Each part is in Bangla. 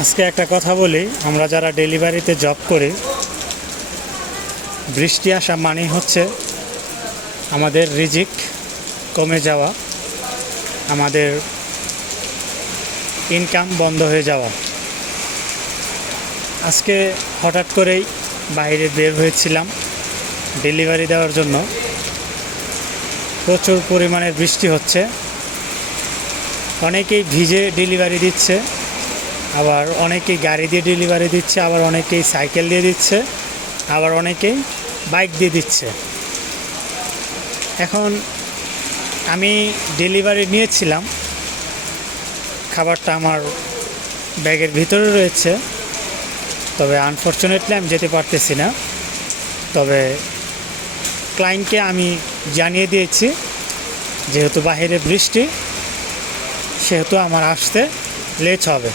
আজকে একটা কথা বলি, আমরা যারা ডেলিভারিতে জব করি, বৃষ্টি আসা মানে হচ্ছে আমাদের রিজিক কমে যাওয়া, আমাদের ইনকাম বন্ধ হয়ে যাওয়া। আজকে হঠাৎ করেই বাইরে বের হয়েছিলাম ডেলিভারি দেওয়ার জন্য। প্রচুর পরিমাণের বৃষ্টি হচ্ছে। অনেকেই ভিজে ডেলিভারি দিচ্ছে। আবার অনেকেই গাড়ি দিয়ে ডেলিভারি দিচ্ছে, আবার অনেকেই সাইকেল দিয়ে দিচ্ছে, আবার অনেকেই বাইক দিয়ে দিচ্ছে। এখন আমি ডেলিভারি নিয়েছিলাম। খাবারটা আমার ব্যাগের ভিতরে রয়েছে। তবে আনফর্চুনেটলি আমি যেতে পারতেছি না। তবে ক্লায়েন্টকে আমি জানিয়ে দিয়েছি, যেহেতু বাইরে বৃষ্টি, সেহেতু আমার আসতে লেট হবে।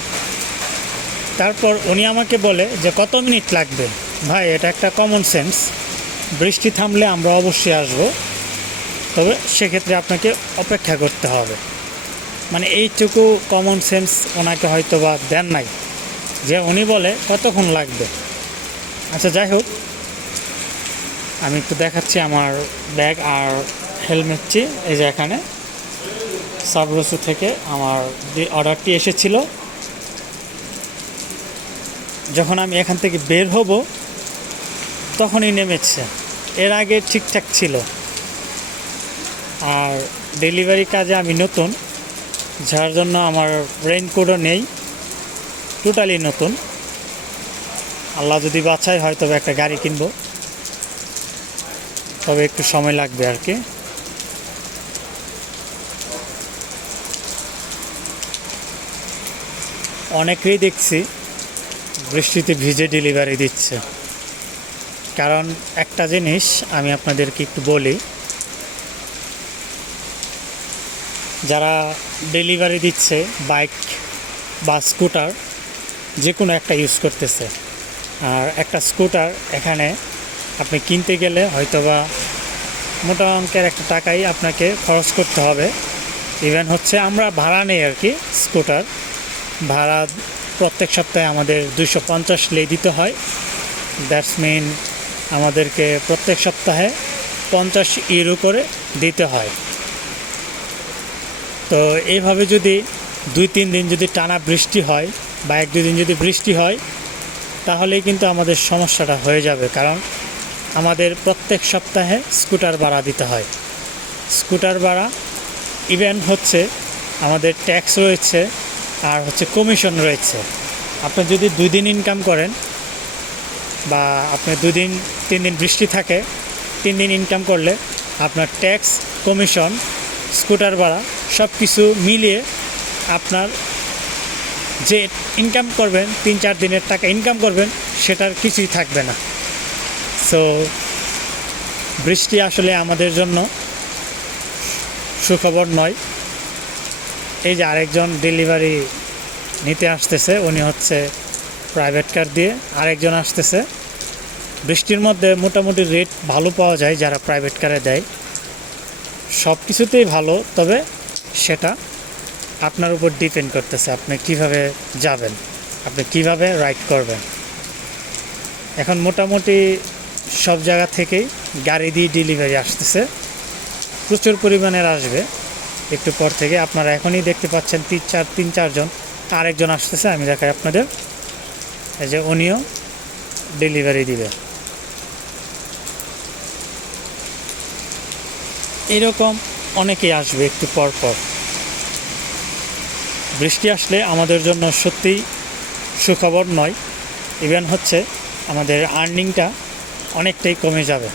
তারপর উনি আমাকে বলে যে, কত মিনিট লাগবে? ভাই, এটা একটা কমন সেন্স বৃষ্টি থামলে আমরা অবশ্যই আসব। তবে সেক্ষেত্রে আপনাকে অপেক্ষা করতে হবে। মানে এইটুকু কমন সেন্স ওনাকে হয়তো বা দেন নাই। যে উনি বলে, কতক্ষণ লাগবে? আচ্ছা যাই হোক। আমি একটু দেখাচ্ছি আমার ব্যাগ আর হেলমেটটি এই যে এখানে। সাবরসু থেকে আমার যে অর্ডারটি এসেছিল যখন আমি এখান থেকে বের হব, তখনই নেমেছে। এর আগে ঠিকঠাক ছিল। আর ডেলিভারি কাজে আমি নতুন, যার জন্য আমার রেইনকোটও নেই, টোটালি নতুন। আল্লাহ যদি বাছাই হয়, তবে একটা গাড়ি কিনবো। তবে একটু সময় লাগবে আর কি। অনেকেই দেখছি বৃষ্টিতে ভিজে ডেলিভারি দিচ্ছে। কারণ একটা জিনিস আমি আপনাদেরকে একটু বলি, যারা ডেলিভারি দিচ্ছে বাইক বা স্কুটার যে কোনো একটা ইউজ করতেছে। আর একটা স্কুটার এখানে আপনি কিনতে গেলে হয়তোবা মোটা অঙ্কের একটা টাকাই আপনাকে খরচ করতে হবে। ইভেন হচ্ছে আমরা ভাড়া নেই আর কি স্কুটার ভাড়া প্রত্যেক সপ্তাহে আমাদের দুশো পঞ্চাশ লে দিতে হয়। দ্যাটস মিন আমাদেরকে প্রত্যেক সপ্তাহে পঞ্চাশ ইউরো করে দিতে হয়। তো এইভাবে যদি দুই তিন দিন যদি টানা বৃষ্টি হয় বা এক দুই দিন যদি বৃষ্টি হয়, তাহলেই কিন্তু আমাদের সমস্যাটা হয়ে যাবে। কারণ আমাদের প্রত্যেক সপ্তাহে স্কুটার ভাড়া দিতে হয়। স্কুটার ভাড়া ইভেন হচ্ছে আমাদের ট্যাক্স রয়েছে আর হচ্ছে কমিশন রয়েছে। আপনি যদি দুই দিন ইনকাম করেন বা আপনি দুই দিন, তিন দিন বৃষ্টি থাকে, তিন দিন ইনকাম করলে আপনার ট্যাক্স কমিশন স্কুটার ভাড়া সব কিছু মিলিয়ে আপনার যে ইনকাম করবেন, তিন চার দিনের টাকা ইনকাম করবেন, সেটার কিছুই থাকবে না। সো বৃষ্টি আসলে আমাদের জন্য সুখবর নয়। এই যে আরেকজন ডেলিভারি নিতে আসতেছে, উনি হচ্ছে প্রাইভেট কার দিয়ে আরেকজন আসতেছে। বৃষ্টির মধ্যে মোটামুটি রেট ভালো পাওয়া যায় যারা প্রাইভেট কারে দেয়। সব কিছুতেই ভালো, তবে সেটা আপনার উপর ডিপেন্ড করতেছে, আপনি কীভাবে যাবেন, আপনি কীভাবে রাইড করবেন। এখন মোটামুটি সব জায়গা থেকেই গাড়ি দিয়ে ডেলিভারি আসতেছে। প্রচুর পরিমাণের আসবে। একটু পর থেকে আপনারা এখনই দেখতে পাচ্ছেন তিন চার, তিন চারজন। আরেকজন আসতেছে, আমি দেখাই আপনাদের। এই যে উনিও ডেলিভারি দিবে। এরকম অনেকেই আসবে একটু পর পর। বৃষ্টি আসলে আমাদের জন্য সত্যিই সুখবর নয়। ইভেন হচ্ছে আমাদের আর্নিংটা অনেকটাই কমে যাবে।